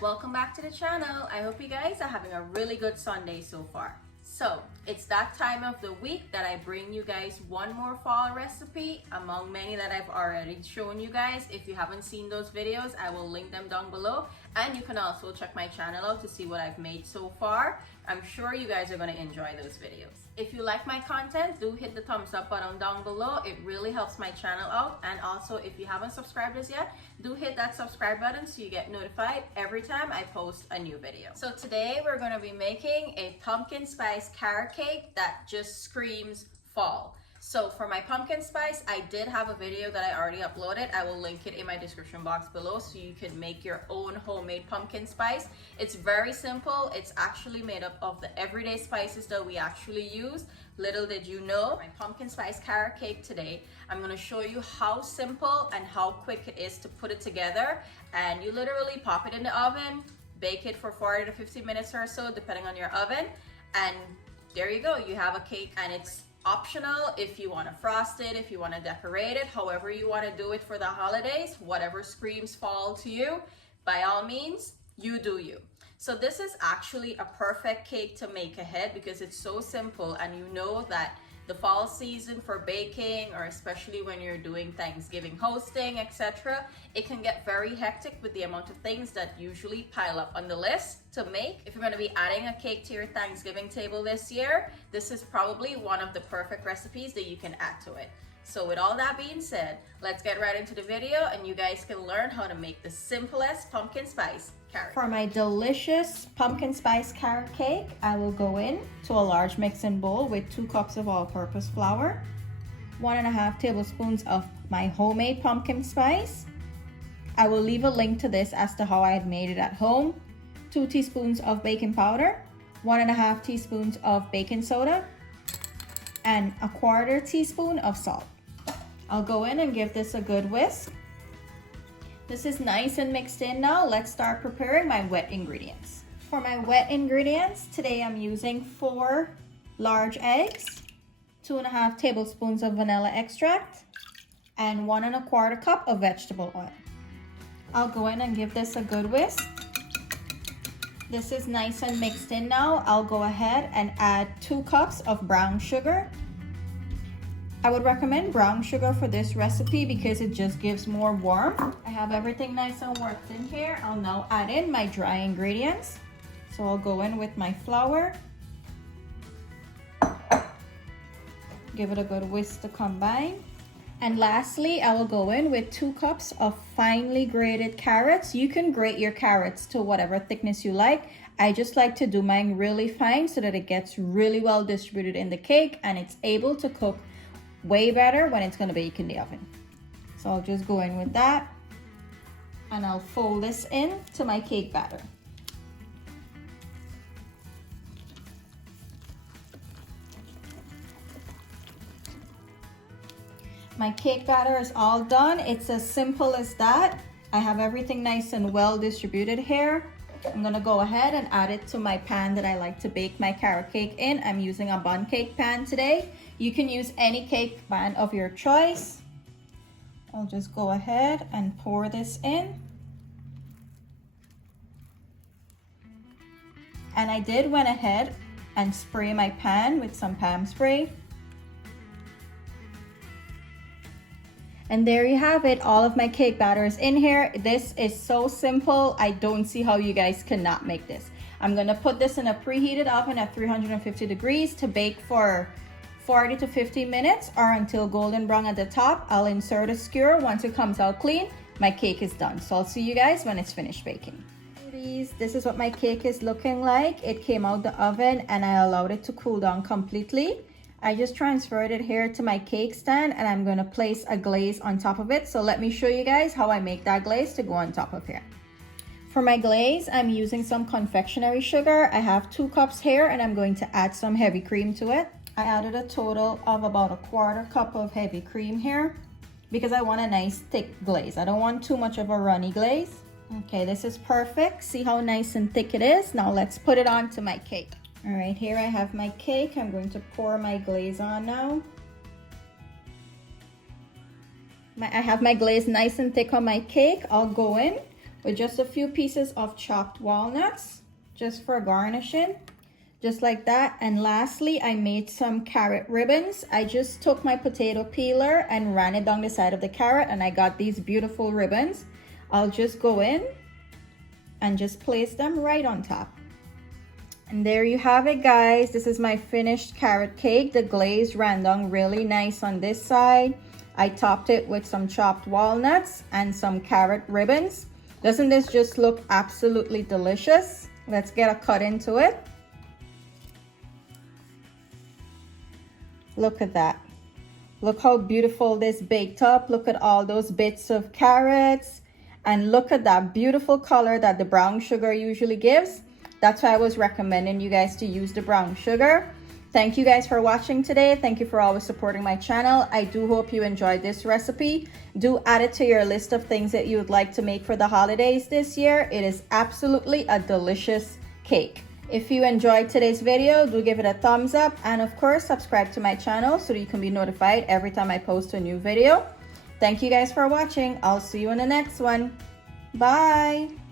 Welcome back to the channel. I hope you guys are having a really good Sunday so far. So it's that time of the week that I bring you guys one more fall recipe among many that I've already shown you guys. If you haven't seen those videos, I will link them down below, and you can also check my channel out to see what I've made so far. I'm sure you guys are going to enjoy those videos. If you like my content, do hit the thumbs up button down below. It really helps my channel out. And also, if you haven't subscribed as yet, do hit that subscribe button so you get notified every time I post a new video. So today we're going to be making a pumpkin spice carrot cake that just screams fall. So for my pumpkin spice, I did have a video that I already uploaded. I will link it in my description box below so you can make your own homemade pumpkin spice. It's very simple. It's actually made up of the everyday spices that we actually use. Little did you know, my pumpkin spice carrot cake today, I'm going to show you how simple and how quick it is to put it together. And you literally pop it in the oven, bake it for 40 to 50 minutes or so, depending on your oven. And there you go. You have a cake, and it's optional if you want to frost it, if you want to decorate it, however you want to do it for the holidays, whatever screams fall to you, by all means, you do you. So this is actually a perfect cake to make ahead because it's so simple, and you know that the fall season for baking, or especially when you're doing Thanksgiving hosting, etc., it can get very hectic with the amount of things that usually pile up on the list to make. If you're going to be adding a cake to your Thanksgiving table this year, this is probably one of the perfect recipes that you can add to it. So with all that being said, let's get right into the video and you guys can learn how to make the simplest pumpkin spice carrot. For my delicious pumpkin spice carrot cake, I will go in to a large mixing bowl with 2 cups of all-purpose flour, 1.5 tablespoons of my homemade pumpkin spice. I will leave a link to this as to how I made it at home, 2 teaspoons of baking powder, 1.5 teaspoons of baking soda, and 1/4 teaspoon of salt. I'll go in and give this a good whisk. This is nice and mixed in now. Let's start preparing my wet ingredients. For my wet ingredients, today I'm using 4 large eggs, 2.5 tablespoons of vanilla extract, and 1.25 cup of vegetable oil. I'll go in and give this a good whisk. This is nice and mixed in now. I'll go ahead and add 2 cups of brown sugar. I would recommend brown sugar for this recipe because it just gives more warmth. I have everything nice and worked in here. I'll now add in my dry ingredients. So I'll go in with my flour. Give it a good whisk to combine. And lastly, I will go in with 2 cups of finely grated carrots. You can grate your carrots to whatever thickness you like. I just like to do mine really fine so that it gets really well distributed in the cake and it's able to cook way better when it's going to bake in the oven. So I'll just go in with that and I'll fold this in to my cake batter. My cake batter is all done. It's as simple as that. I have everything nice and well distributed here. I'm gonna go ahead and add it to my pan that I like to bake my carrot cake in. I'm using a bun cake pan today. You can use any cake pan of your choice. I'll just go ahead and pour this in. And I did went ahead and spray my pan with some Pam spray. And there you have it. All of my cake batter is in here. This is so simple. I don't see how you guys cannot make this. I'm gonna put this in a preheated oven at 350 degrees to bake for 40 to 50 minutes or until golden brown at the top. I'll insert a skewer. Once it comes out clean, my cake is done. So I'll see you guys when it's finished baking. This is what my cake is looking like. It came out the oven and I allowed it to cool down completely. I just transferred it here to my cake stand and I'm gonna place a glaze on top of it. So let me show you guys how I make that glaze to go on top of here. For my glaze, I'm using some confectionery sugar. I have 2 cups here and I'm going to add some heavy cream to it. I added a total of about 1/4 cup of heavy cream here because I want a nice thick glaze. I don't want too much of a runny glaze. Okay, this is perfect. See how nice and thick it is? Now let's put it onto my cake. All right, here I have my cake. I'm going to pour my glaze on now. I have my glaze nice and thick on my cake. I'll go in with just a few pieces of chopped walnuts, just for garnishing, just like that. And lastly, I made some carrot ribbons. I just took my potato peeler and ran it down the side of the carrot, and I got these beautiful ribbons. I'll just go in and just place them right on top. And there you have it, guys. This is my finished carrot cake. The glaze ran down really nice on this side. I topped it with some chopped walnuts and some carrot ribbons. Doesn't this just look absolutely delicious? Let's get a cut into it. Look at that. Look how beautiful this baked up. Look at all those bits of carrots. And look at that beautiful color that the brown sugar usually gives. That's why I was recommending you guys to use the brown sugar. Thank you guys for watching today. Thank you for always supporting my channel. I do hope you enjoyed this recipe. Do add it to your list of things that you would like to make for the holidays this year. It is absolutely a delicious cake. If you enjoyed today's video, do give it a thumbs up, and of course subscribe to my channel so that you can be notified every time I post a new video. Thank you guys for watching. I'll see you in the next one. Bye.